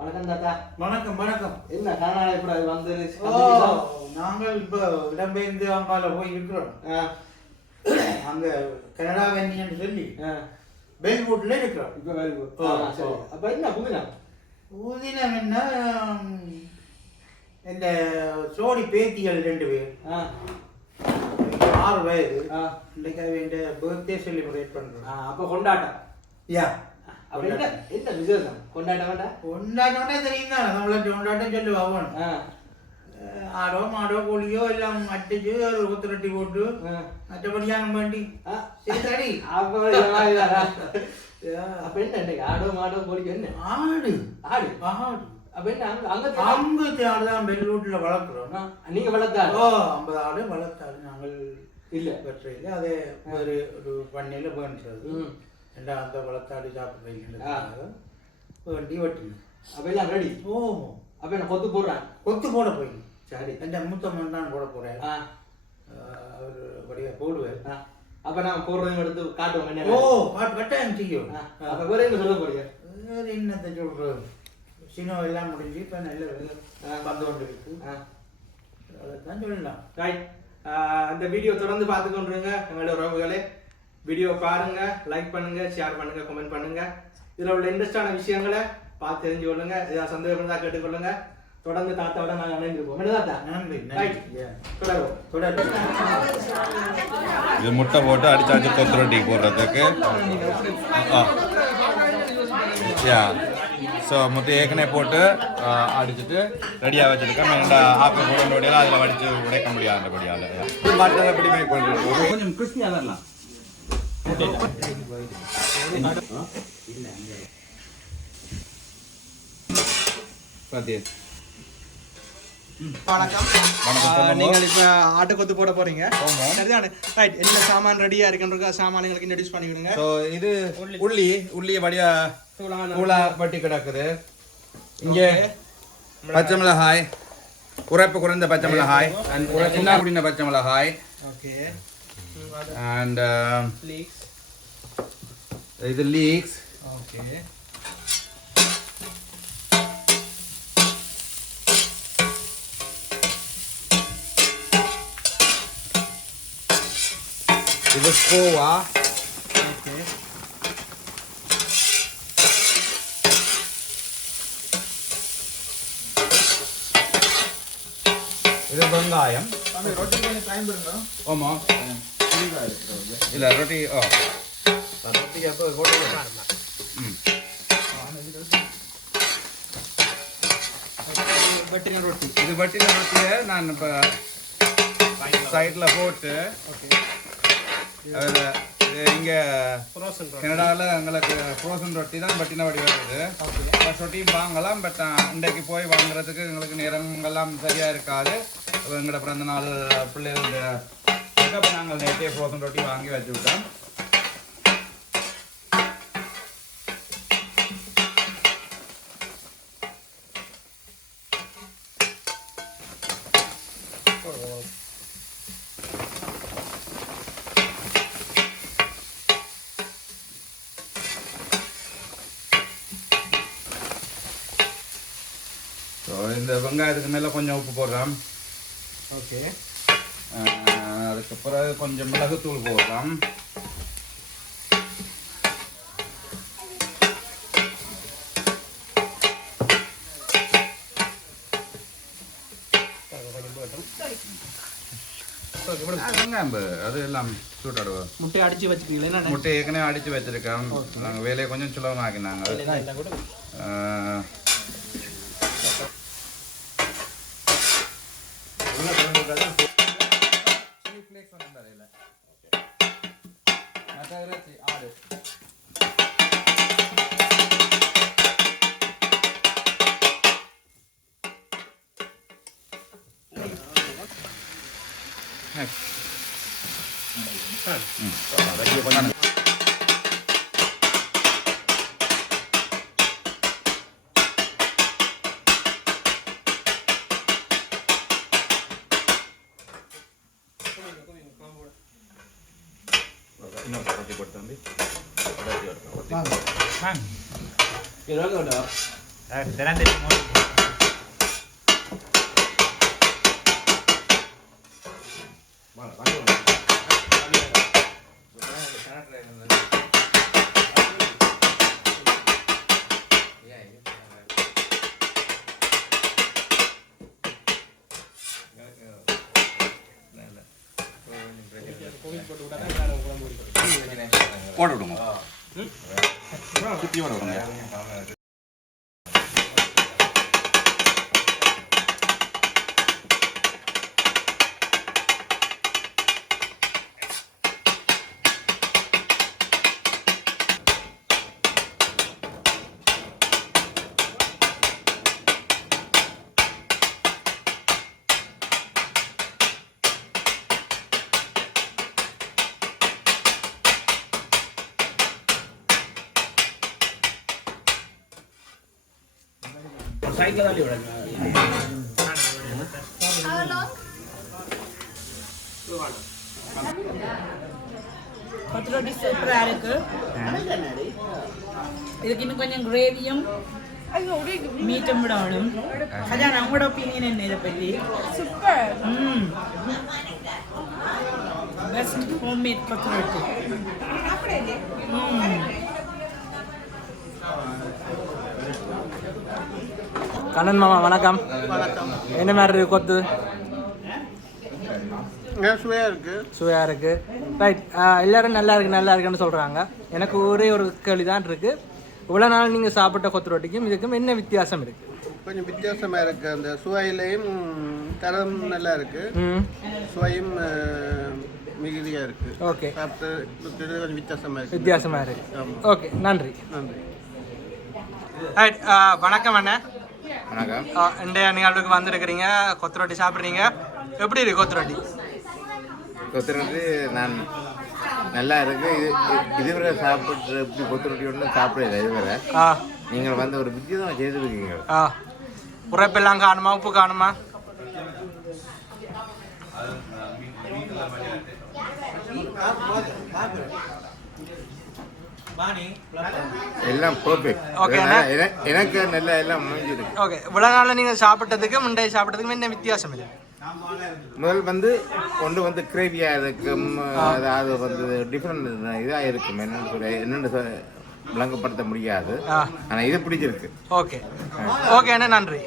வணக்கம் தாத்தா. வணக்கம் வணக்கம். என்ன காணாலே இப்ப அது வந்து நாங்கள் இப்போ இடம்பெயர்ந்து அங்கால போய் இருக்கிறோம். அங்க கனடா வெண்ணின்னு சொல்லி பெல்வுட்ல இருக்கிறோம். இப்போ பெல்வுட். சரி. அப்ப என்ன புதினம்? புதினம் என்ன, இந்த சோடி பேத்திகள் 2 பேர், 6 வயது. இன்னைக்கு அவன் பர்த்டே செலிப்ரேட் பண்றோம். அப்ப கொண்டாட்டம். யா. அப்ப என்ன விசேஷம்? கொண்டாட்டம்டா? கொண்டாட்டம்னா தெரியும் தானே, நம்மள கொண்டாட்டம் சொல்லுவாங்க. ஆடோ மாடோ கோழியோ எல்லாம் அடிச்சு ஒரு கொத்துரட்டி போட்டு மற்றபடியான வேண்டி சரி. அப்ப என்ன ஆடோ மாடோ கோழியோ? என்ன ஆடு ஆடு ஆடு. அப்ப என்ன அங்க 50 ஆடு தான் பெல்வூட்ல வளர்க்குறோம். நீங்க வளர்த்தாரு? 50 ஆடு வளர்த்தாரு. நாங்கள் இல்ல வெற்றையில் அதே ஒரு பண்ணையில வேண்டுறது. அந்த வளர்த்தாடு சாப்பிட்றீங்க வேண்டி வெட்டுங்க. அப்ப எல்லாம் ரெடி. ஓ, அப்ப என்ன கொத்து போடுறேன்? கொத்து போட போய் சரி. என் மூத்த மண் தான் போட போறேன். அவர் வடிவ போடுவார். அப்ப நான் போடுறதையும் எடுத்து காட்டுவோம். ஓ, கட்டாயம் செய்யும். அப்ப வேற என்ன சொல்ல போறீங்க? வேற என்னத்தை சொல்றது, சினோ எல்லாம் முடிஞ்சு இப்ப நல்ல வந்து கொண்டு இருக்கு. அதைத்தான் சொல்லலாம். ரைட். அந்த வீடியோ தொடர்ந்து பார்த்து கொண்டிருங்க எங்களோட உறவுகளே. வீடியோ பாருங்க, லைக் பண்ணுங்க, ஷேர் பண்ணுங்க, கமெண்ட் பண்ணுங்க. இதில் உள்ள இன்ட்ரெஸ்டான விஷயங்களை பார்த்து தெரிஞ்சு கொள்ளுங்க. ஏதாவது சந்தேகம் இருந்தால் கேட்டுக்கொள்ளுங்க. தொடர்ந்து தாத்தாவோட நாங்கள் இணைந்திருப்போம். என்ன தாத்தா? நன்றி. தொடரும். இது முட்டை போட்டு அடிச்சாச்சு கொத்து ரொட்டி போடுறதுக்கு. ஸோ முட்டை ஏற்கனவே போட்டு அடிச்சுட்டு ரெடியாக வச்சுருக்கேன். ஆப்பை போட அதில் வடித்து உடைக்க முடியாதபடியால் மற்றபடி மேக் பண்ணிட்டு கொஞ்சம் கிறிஸ்டியாக தான் நீங்கள் இப்போ ஆட்டுக்கொத்து போட போறீங்க. சரிதானே? ரைட். என்ன சாமான் ரெடியா இருக்குன்ற சாமான் எங்களுக்கு இன்ட்ரடியூஸ் பண்ணிவிடுங்க. ஸோ இது உள்ளியை வடியா தூளா பட்டி கிடக்குது. இங்கே பச்சை மிளகாய், உரைப்பு குறைந்த பச்சை மிளகாய், சின்ன குடின பச்சை மிளகாய். ஓகே. அண்ட் இது லீக்ஸ். ஓகே. இது கோவா. ஓகே. இது வெங்காயம். ரொட்டி கொஞ்சம் டைம் பண்ணுங்க. ஆமா இல்ல ரொட்டி. ரொட்டி அப்போ போட்டு வெட்டின ரொட்டி. இது வெட்டின ரொட்டியை நான் இப்போ சைடில் போட்டு இங்கே கனடாவில் எங்களுக்கு ஃப்ரோசன் ரொட்டி தான் வெட்டின வடி வருது. பட் ரொட்டியும் வாங்கலாம். பட் இன்றைக்கு போய் வாங்குறதுக்கு எங்களுக்கு நேரங்கள்லாம் சரியாக இருக்காது. எங்களோட பிறந்த நாள் பிள்ளைகளுடைய அப்போ நாங்கள் நேற்றே ஃப்ரோசன் ரொட்டி வாங்கி வச்சு விட்டோம். இந்த வெங்காயத்துக்கு மேலே கொஞ்சம் உப்பு போடுறோம். ஓகே. அதுக்கு பிறகு கொஞ்சம் மிளகுத்தூள் போடலாம். வெங்காயம் அது எல்லாம் சூட்டாடுவோம். முட்டையை அடிச்சு வச்சுக்கீங்களா? முட்டை ஏற்கனவே அடித்து வச்சிருக்கோம். நாங்கள் வேலையை கொஞ்சம் சுலபமாக்கினாங்க. போட்டு விடுங்க சுற்றி போட விடுங்க சைட்ல தான் விடுங்க கொத்துரோட்டி சூப்பராக இருக்கு. இதுக்கு இன்னும் கொஞ்சம் கிரேவியும் மீட்டும் விடணும். அதான் நம்மளோட ஒப்பீனியன் என்ன இதை பற்றி? Super. Best homemade kottu roti. Kannan மாமா வணக்கம். என்ன மாதிரி இருக்கு கொத்து? சுவையாக இருக்கு. ரைட், எல்லாரும் நல்லா இருக்குன்னு சொல்கிறாங்க. எனக்கு ஒரே ஒரு கேள்வி தான் இருக்கு. இவ்வளோ நாள் நீங்கள் சாப்பிட்ட கொத்து ரொட்டிக்கும் இதுக்கும் என்ன வித்தியாசம் இருக்கு? கொஞ்சம் வித்தியாசமாக இருக்கு. அந்த சுவையிலையும் தரம் நல்லா இருக்கு, சுவையும் மிகுதியாக இருக்கு. ஓகே, சாப்பிட்டு கொஞ்சம் வித்தியாசமாக இருக்கு. ஓகே, நன்றி. நன்றி. ரைட், வணக்கம் அண்ணன். வணக்கம். இன்றைய நிகழ்வுக்கு வந்திருக்கிறீங்க, கொத்து ரொட்டி சாப்பிட்றீங்க. எப்படி இருக்கு கொத்து ரொட்டி? கொத்து ரொட்டி நான் நல்லா இருக்கு. இதுவரை சாப்பிட்டு இப்படி கொத்து ரொட்டி ஒன்றும் சாப்பிடல. இதுவரை நீங்கள் வந்து ஒரு வித்தியாசமாக செய்திருக்கீங்க. உரைப்பெல்லாம் காணுமா, உப்பு காணுமா? எல்லாம் பர்ஃபெக்ட். எனக்கு நல்லா எல்லாம் முடிஞ்சிருக்கு. ஓகே, இவ்வளோ நாளில் நீங்கள் சாப்பிட்டதுக்கு முந்தைய சாப்பிட்டதுக்கும் என்ன வித்தியாசம் இல்லை? முதல் வந்து ஒன்று வந்து கிரேவியாக இருக்கும், அதாவது வந்து டிஃப்ரெண்ட் இதாக இருக்கும். என்னென்னு விளங்கப்படுத்த முடியாது. ஆனால் இது பிடிச்சிருக்கு. ஓகே ஓகே அண்ணா, நன்றி.